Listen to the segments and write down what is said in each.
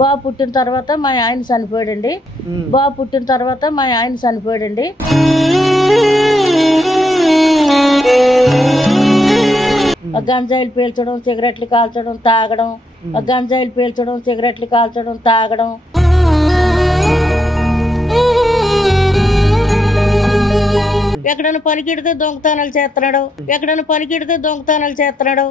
బాబు పుట్టిన తర్వాత మా ఆయన చనిపోయాడండి. బాబు పుట్టిన తర్వాత మా ఆయన చనిపోయాడండి. గంజాయిలు పీల్చడం, సిగరెట్లు కాల్చడం, తాగడం, గంజాయిలు పీల్చడం, సిగరెట్లు కాల్చడం, తాగడం. ఎక్కడైనా పనికిడితే దొంగతనాలు చేస్తున్నాడు, ఎక్కడైనా పనికిడితే దొంగతనాలు చేస్తున్నాడు.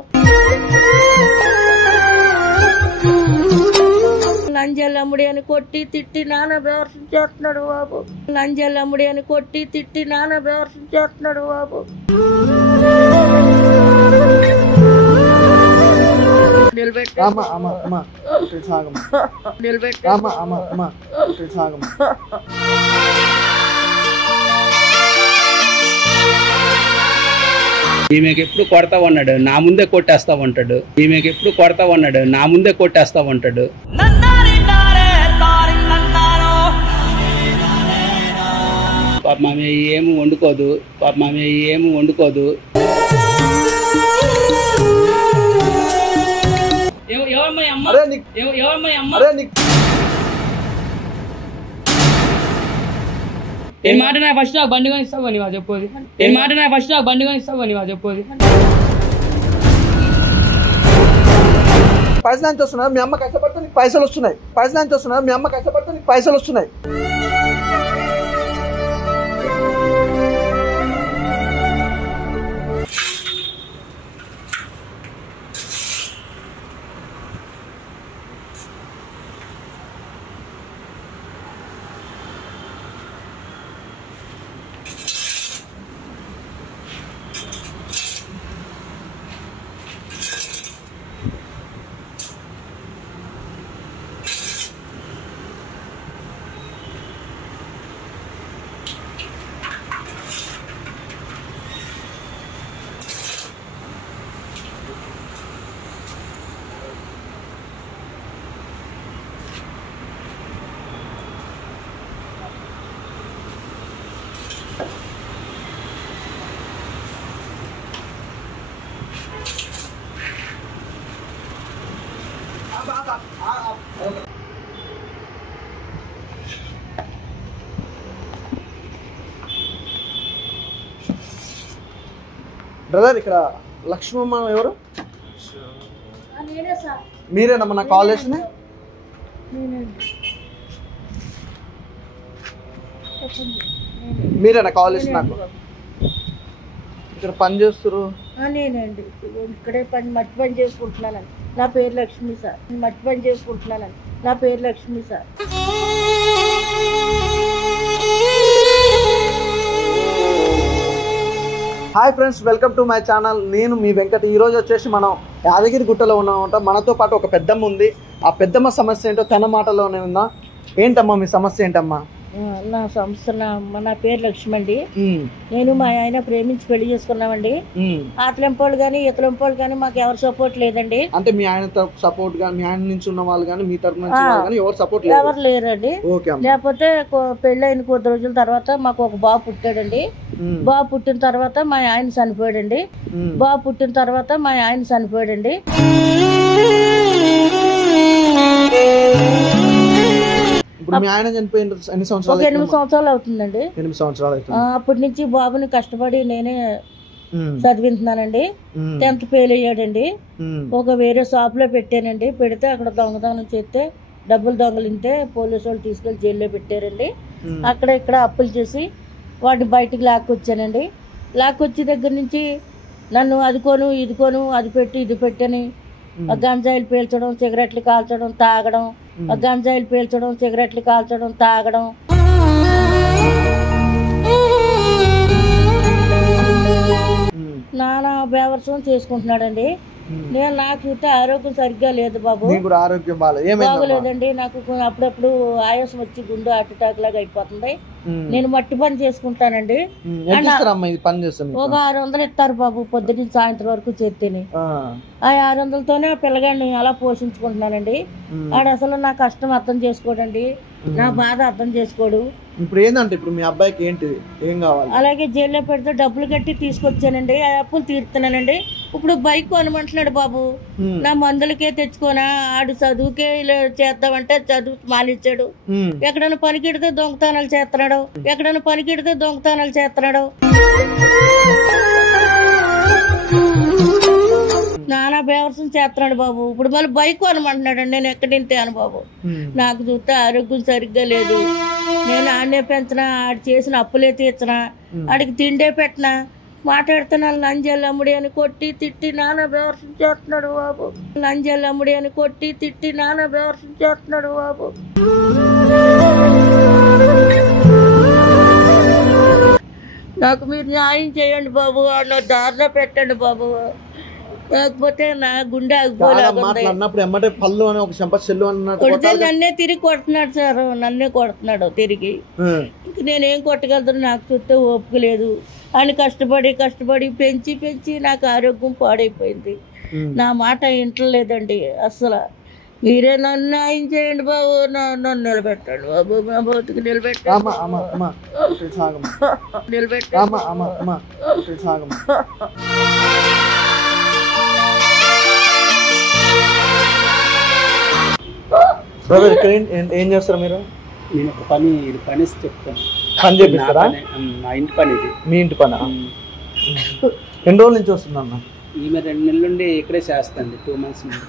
నంజల్లమ్ముడి అని కొట్టి తిట్టి నాన్న బెవర్సం చేస్తున్నాడు బాబు. నంజల్లమ్ముడి అని కొట్టి తిట్టి నాన్న బెవర్సం చేస్తున్నాడు బాబు. నిలబెట్టి ఈమెకి ఎప్పుడు కొడతా ఉన్నాడు, నా ముందే కొట్టేస్తా ఉంటాడు. ఈమెకి ఎప్పుడు కొడతా ఉన్నాడు, నా ముందే కొట్టేస్తా ఉంటాడు. పాప మామి ఏమి వండుకోదు, పాప మామి ఏమి వండుకోదు. ఏం మాట నా ఫస్ట్ నాకు బండి కొని ఇస్తావు అని చెప్పోది. ఏం మాట నా ఫస్ట్ నాకు బండి కొని ఇస్తావు అని చెప్పోది. పైసలు ఎంత వస్తున్నాయి? మీ అమ్మ కష్టపడితే నీకు పైసలు వస్తున్నాయి. పైసలు ఎంత వస్తున్నాయి? మీ అమ్మ కష్టపడితే నీకు పైసలు వస్తున్నాయి. బ్రదర్, ఇక్కడ లక్ష్మమ్మ ఎవరు? మీరేనమ్మా నాకు కాల్ చేసింది? మీరేనా కాల్ చేసి నాకు? ఇక్కడ పని చేస్తారు? నేనండి, ఇక్కడే మట్టి పని చేసుకుంటున్నానండి. నా పేరు లక్ష్మి సార్. మట్టి పని చేసుకుంటున్నానండి. నా పేరు Lakshmi sir. Hi friends, welcome to my channel. నేను మీ వెంకట్. ఈరోజు వచ్చేసి మనం యాదగిరి గుట్టలో ఉన్నామంట. మనతో పాటు ఒక పెద్దమ్మ ఉంది. ఆ పెద్దమ్మ సమస్య ఏంటో తన మాటలోనే ఉందా. ఏంటమ్మా మీ సమస్య ఏంటమ్మా? నా సమస్య నా పేరు లక్ష్మి అండి. నేను మా ఆయన ప్రేమించి పెళ్లి చేసుకున్నామండి. అతలంపోళ్ళు కానీ ఇతలంపోళ్ళు కానీ మాకు ఎవరు సపోర్ట్ లేదండి. అంటే మీ ఆయన సపోర్ట్ గానీ, మీ ఆయన నుంచి ఉన్న వాళ్ళు కానీ, మీ తరపు నుంచి కానీ ఎవరు సపోర్ట్ ఎవరు లేరండి. లేకపోతే పెళ్ళైన కొద్ది రోజుల తర్వాత మాకు ఒక బాబు పుట్టాడండి. బాబు పుట్టిన తర్వాత మా ఆయన చనిపోయాడండి. బాబు పుట్టిన తర్వాత మా ఆయన చనిపోయాడండి. ఇప్పుడు మీ ఆయన చనిపోయిన ఎన్ని సంవత్సరాలు? 8 సంవత్సరాలు అవుతుందండి. 8 సంవత్సరాలు అవుతుంది. అప్పటి నుంచి బాబుని కష్టపడి నేనే చదివింటున్నానండి. 10th fail అయ్యాడండి. ఒక వేరే షాప్ లో పెట్టానండి. పెడితే అక్కడ దొంగతనం చేస్తే డబ్బులు దొంగలింటే పోలీసు వాళ్ళు తీసుకెళ్లి జైల్లో పెట్టారండి. అక్కడ ఇక్కడ అప్పులు చేసి వాటిని బయటికి లాక్కొచ్చానండి. లాక్కొచ్చి దగ్గర నుంచి నన్ను అదికోను ఇదికోను, అది పెట్టి ఇది పెట్టని గంజాయిలు పీల్చడం, సిగరెట్లు కాల్చడం, తాగడం, గంజాయిలు పీల్చడం, సిగరెట్లు కాల్చడం, తాగడం. నానా బేవర్సం చేసుకుంటున్నాడండి. నేను నాకైతే ఆరోగ్యం సరిగ్గా లేదు బాబు. ఆరోగ్యం బాగోలేదండి. నాకు అప్పుడప్పుడు ఆయాసం వచ్చి గుండె హార్ట్ అటాక్ లాగా అయిపోతుంది. నేను మట్టి పని చేసుకుంటానండి. ఒక 600 ఇస్తారు బాబు పొద్దున్న సాయంత్రం వరకు చేస్తేనే. ఆ 600తోనే పిల్లగాడిని అలా పోషించుకుంటున్నానండి. ఆడు అసలు నా కష్టం అర్థం చేసుకోడండి, నా బాధ అర్థం చేసుకోడు. ఇప్పుడు ఏంటంటే ఇప్పుడు మీ అబ్బాయికి ఏంటి ఏం కావాలి? అలాగే జైల్లో పెడితే డబ్బులు కట్టి తీసుకొచ్చానండి. ఆ అప్పులు తీరుతున్నానండి. ఇప్పుడు బైక్ కొనమంటున్నాడు బాబు. నా మందులకే తెచ్చుకోనా, ఆడు చదువుకే ఇలా చేద్దామంటే చదువు మానిచ్చాడు. ఎక్కడైనా పనికిడితే దొంగతనాలు చేస్తున్నాడు, ఎక్కడైనా పనికిడితే దొంగతనాలు చేస్తున్నాడు. నానా బేవర్సం చేస్తున్నాడు బాబు. ఇప్పుడు మళ్ళీ బైక్ కొనమంటున్నాడు. నేను ఎక్కడింటాను బాబు. నాకు చూస్తే ఆరోగ్యం సరిగ్గా లేదు. నేను ఆడనే పెంచినా, ఆడు చేసిన అప్పులే తీర్చనా, ఆడికి తిండే పెట్టినా, మాట్లాడుతున్నాను లంజల్లమ్ముడి అని కొట్టి తిట్టి నానా బేవర్సం చేస్తున్నాడు బాబు. లంజల్లమ్ముడి అని కొట్టి తిట్టి నానా బేవర్సం చేస్తున్నాడు బాబు. నాకు మీరు న్యాయం చేయండి బాబు. వాడిని దారిలో పెట్టండి బాబు. లేకపోతే నా గుండె కొడితే నన్నే తిరిగి కొడుతున్నాడు సార్. నన్నే కొడుతున్నాడు తిరిగి. ఇంక నేనేం కొట్టగలుగుతాను, నాకు చూస్తే ఓపిక లేదు. అని కష్టపడి పెంచి నాకు ఆరోగ్యం పాడైపోయింది. నా మాట వింటలేదండి అసలు. మీరే నన్ను న్యాయం చేయండి బాబు. నన్ను నిలబెట్టండి బాబు. నా బతుకు నిలబెట్టండి. బ్రదర్ ఇక్కడ ఏం చేస్తారు మీరు? నేను ఒక పని చెప్తాను. పని చేపిస్తారా? నా ఇంటి పని ఇది. మీ ఇంటి పని ఎన్ని రోజుల నుంచి వస్తుందన్న? ఈమె 2 నెలల నుండి ఇక్కడే చేస్తాను. 2 months నుండి.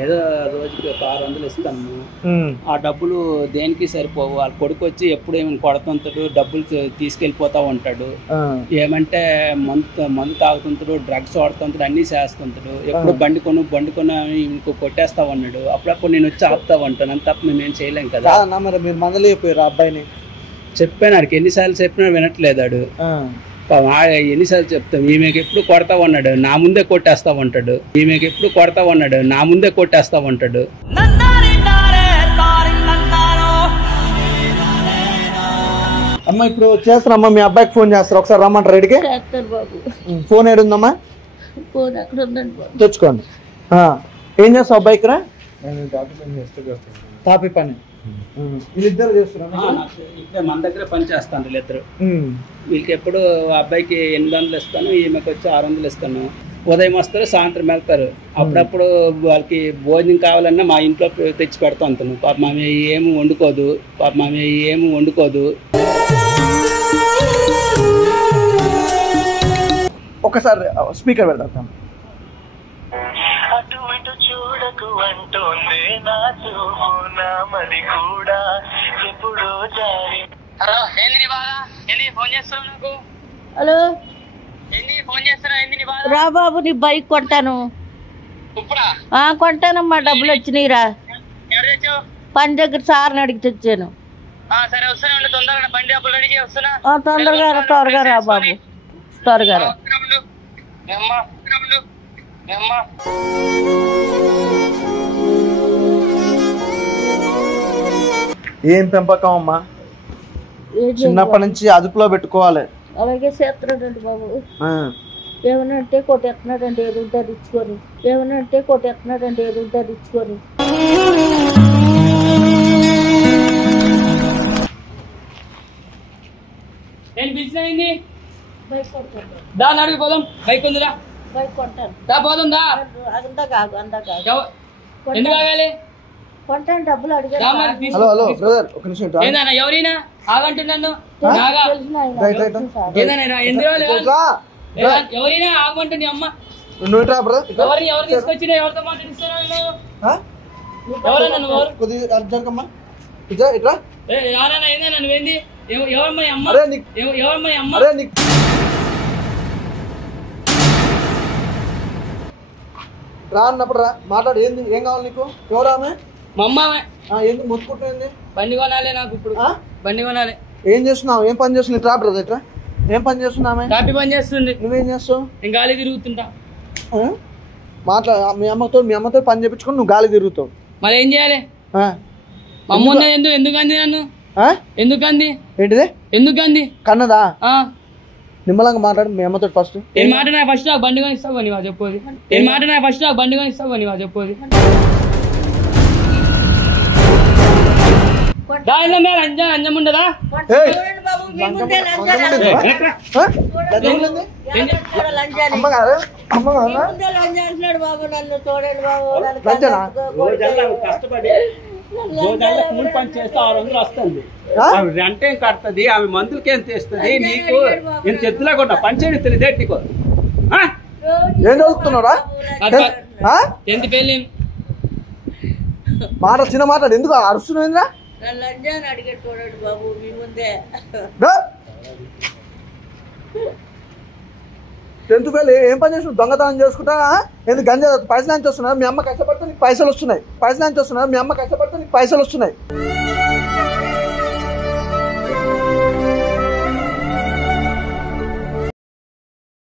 ఏదో రోజుకి ఒక 600 ఇస్తాను. ఆ డబ్బులు దేనికి సరిపోవు. వాళ్ళ కొడుకు వచ్చి ఎప్పుడు ఏమైనా కొడుతుంటాడు, డబ్బులు తీసుకెళ్ళిపోతా ఉంటాడు. ఏమంటే మందు తాగుతుంటాడు, డ్రగ్స్ వాడుతుంటాడు, అన్నీ చేస్తుంటాడు. ఎప్పుడు బండి కొను ఇంకో కొట్టేస్తా ఉన్నాడు. అప్పుడప్పుడు నేను వచ్చి ఆపుతా ఉంటాను. అంత తప్ప మేము ఏం చేయలేం కదా. మరి మీరు మందలు చెప్పారు అబ్బాయిని? చెప్పాను ఆడికి, ఎన్నిసార్లు చెప్పినా వినట్లేదాడు. ఎన్నిసార్లు చెప్తాం. ఈమెకి ఎప్పుడు కొడతా ఉన్నాడు, నా ముందే కొట్టేస్తా ఉంటాడు. ఈమెకి ఎప్పుడు కొడతా ఉన్నాడు, నా ముందే కొట్టేస్తా ఉంటాడు. అమ్మ ఇప్పుడు చేస్తారమ్మా, మీ అబ్బాయికి ఫోన్ చేస్తారు. ఒకసారి రమ్మంటారు రెడీకి. ఫోన్ ఏడుందమ్మా? ఫోన్ ఎక్కడ ఉందండి బాబు? తెచ్చుకోండి. ఏం చేస్తావు అబ్బాయికి? రా తాపి పని వీళ్ళిద్దరు చేస్తున్నారు. మన దగ్గర పని చేస్తాను వీళ్ళిద్దరు. వీళ్ళకి ఎప్పుడు అబ్బాయికి 800 ఇస్తాను, ఈమెకి వచ్చి 600 ఇస్తాను. ఉదయం వస్తారు, సాయంత్రం వెళ్తారు. అప్పుడప్పుడు వాళ్ళకి భోజనం కావాలన్నా మా ఇంట్లో తెచ్చి పెడతా ఉంటాను. పాప మామి ఏమి వండుకోదు. ఒకసారి స్పీకర్ పెడతాం. అటు ఇటు చూడకు అంటోంది నా చూపు, నా మది కూడా ఎప్పుడో జారి. హలో, ఏంది బాగా? ఏంది ఫోన్ చేస్తున్నావు నాకు? హలో, ఏంది ఫోన్ చేస్తున్నావు? ఏంది నీ బాగా? రా బాబు, నీ బైక్ కొంటాను. ఇప్పుడా? కొంటానమ్మా, డబ్బులు వచ్చినాయిరా. ఎవరు తెచ్చావు? పని దగ్గర సార్ని అడిగి తెచ్చాను. సరే వస్తున్నా ఉండు, తొందరగా బండి డబ్బులు రెడీ చేసి వస్తున్నా. త్వరగా రా బాబు, త్వరగా రా. ఏం పెంపకం అమ్మా, చిన్నప్పటి నుంచి అదుపులో పెట్టుకోవాలి. అలాగే చేస్తున్నాడండి బాబు. ఏమనంటే కొట్టేస్తున్నాడండి, ఏదో ధరించుకొని. నేను పిలిచినది బైక్ కొంటాను. దాని అడిగి పోదాం. బైక్ ఉందిరా, బైక్ కొంటాను. దా పోదాం. దా అందాక ఎందుకు ఆగాలి? కొంటాను, డబ్బులు అడిగాను. హలో బ్రదర్, ఒక నిమిషం. ఏందన్నా ఎవరైనా ఆగంటు నన్ను? ఎవరైనా ఆగమంటు నీ అమ్మ. ఎవరు తీసుకొచ్చినా ఎవరితో మాట్లాడిస్తున్నా? ఎవరన్నా నువ్వు? ఏందన్నా నువ్వేంది? ఎవరమ్మా అమ్మ? ఎవరమ్మా అమ్మ? రా అన్నప్పుడు రా, మాట్లాడు. ఏం కావాలి నీకు? ఎవరామె? మా అమ్మ. ఎందుకు మొత్తుకుంటుంది? బండి కొనాలి నాకు ఇప్పుడు. బండి కొనాలి. ఏం చేస్తున్నావు? ఏం పని చేస్తున్నావు? ఇట్రా బ్రదర్, ఇట్రా. ఏం పని చేస్తున్నావు? కాపీ పని చేస్తుంది. నువ్వేం చేస్తావు? నేను గాలి తిరుగుతుంటా. మీ అమ్మతో పని చేయించుకొని నువ్వు గాలి తిరుగుతావు. మరి ఏం చేయాలి? మా అమ్మ ఉన్నది ఎందుకంది నన్ను? ఎందుకంది? ఏంటిది? ఎందుకంది? కన్నదా? నిమ్మలంగా మాట్లాడు మీ అమ్మతో ఫస్ట్. నేను మాట ఫస్ట్ నాకు బండి కొని ఇస్తావు అని చెప్పోది. దానిలో అంజం ఉండదా? మీ ముందే లంచాలు అమ్మగారు అమ్మగారు మీ ముందే లంచం అంటున్నాడు బాబు. నన్ను చూడండి బాబు. నన్ను లంచనా? రోజల్లా కష్టపడి రోజల్లా కూలి పని చేస్తే 600 వస్తుంది. ఆమె రెంట్ ఏం కడుతుంది, ఆమె మందులకేం తెస్తుంది. నీకు ఇంత ఎత్తులా కొన్నా పంచేది తెలియదే నీకు. ఏం చదువుతున్నారా? 10th fail. మాట చిన్న మాట్లాడు, ఎందుకు అరుస్తున్నాయిందా? నన్ను లంచాన్ని అడిగాడు చూడండి బాబు మీ ముందే. 10th ఫెయిల్ ఏం పని చేస్తున్నావు? దొంగతనం చేసుకుంటా? ఎందుకు గంజా పైసలు నుంచి వస్తున్నాయి? మీ అమ్మ కష్టపడితే నీకు పైసలు వస్తున్నాయి. పైసలు నుంచి వస్తున్నాయి? మీ అమ్మ కష్టపడితే నీకు పైసలు వస్తున్నాయి.